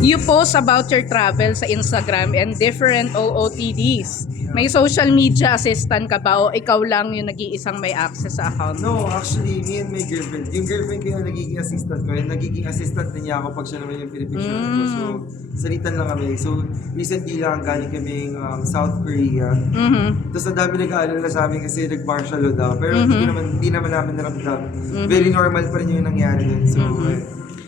you post about your travel sa Instagram and different OOTDs. May social media assistant ka ba o ikaw lang yung nag-iisang may access sa account? No, actually, me and my girlfriend. Yung girlfriend ko yung nagiging assistant ko. And nagiging assistant din niya ako pag siya naman yung pinipicture ko. So, salitan lang kami. So, recently lang galing kaming South Korea. Tapos ang dami nag-aalala sa amin kasi nag-martial law daw. Pero hindi naman namin naramdam. Very normal pa rin yung nangyari dun. So,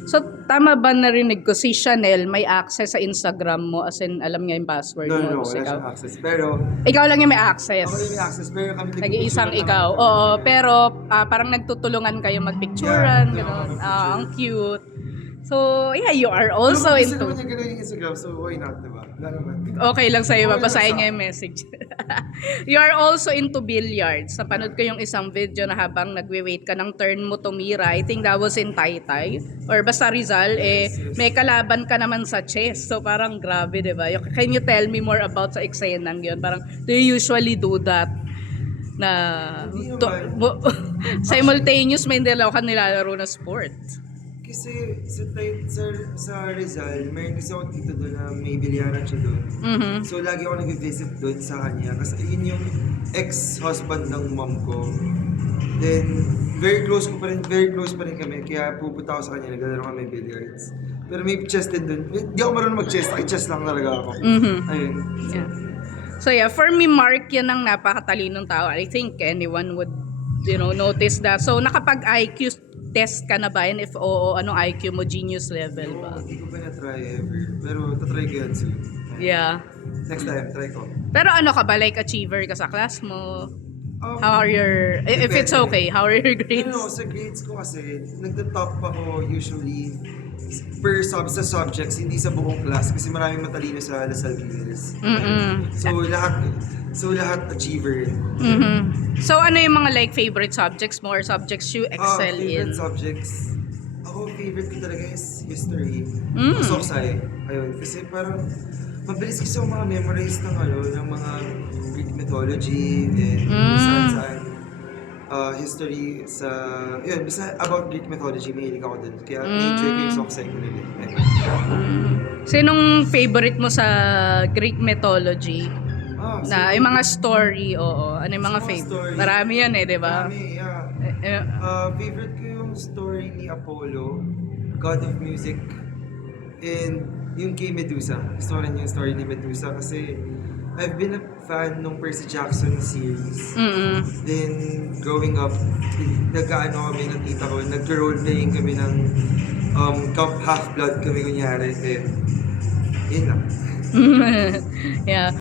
So, tama ba narinig ko si Chanel may access sa Instagram mo as in alam niya yung password mo? no, wala Tapos siyang access. Pero, ikaw lang yung may access. ako yung may access. Pero kami Nag-iisang nagpipicture ikaw. lang Oo, pero parang nagtutulungan kayo magpicturean, Yeah, gano'n. magpicture. Ang cute. So, yeah, you are also Gusto into... naman niya gano'n yung Instagram, so why not, diba? Wala naman. Okay lang sa'yo, Okay lang babasahin sa- niya yung message. You are also into billiards. Napanood ko yung isang video na habang nagwe-wait ka ng turn mo tumira. I think that was in Taytay. Or basta Rizal, Yes. may kalaban ka naman sa chess. So parang grabe, di ba? Can you tell me more about sa eksenang yun? Parang, do you usually do that? Na Hindi naman. simultaneous may dalawa ka nilalaro na sport. Kasi sa Rizal, mayroon kasi ako dito doon na may bilyaran siya doon. So lagi ako nag-visit doon sa kanya kasi yun yung ex-husband ng mom ko. Then very close pa rin kami kaya pupunta ako sa kanya, naglalaro kami billiards. Pero may chess din doon. Hindi ako marunong mag-chess, chess lang talaga ako. Ayun. Yeah. So yeah, for me, Mark, yan ang napakatalinong tao. I think anyone would, notice that. So nakapag-IQ test ka na ba? And if oo, anong IQ mo? Genius level ba? Hindi ko pa na-try ever. Pero tatry ko yan soon. Yeah. Next time, try ko. Pero ano ka ba? Like achiever ka sa class mo? How are your... If it's Depende. okay, how are your grades? Sa grades ko kasi, nagda-top ako usually sa subjects, hindi sa buong class kasi maraming matalino sa Lasal Giles. So lahat achiever. So ano yung mga like favorite subjects mo or subjects you excel in? Favorite subjects. Ako, favorite ko talaga is history. Soksay. Ayun. Kasi parang mabilis kasi ako memorize ng mga Greek mythology and saan history sa... Yun, basta about Greek mythology, mahilig ako dun. Kaya na-enjoy ko yung soksay ko nila. Sinong favorite mo sa Greek mythology? Na yung mga story, oo. Ano yung mga favorite? story. Marami yan di ba? Marami, yeah. Favorite ko yung story ni Apollo, God of Music, and yung kay Medusa. Story ni Medusa kasi I've been a fan nung Percy Jackson series. Then, growing up, kami ng tita ko, nag-roleplaying kami ng Half-Blood kami kunyari. Yun lang. Yeah.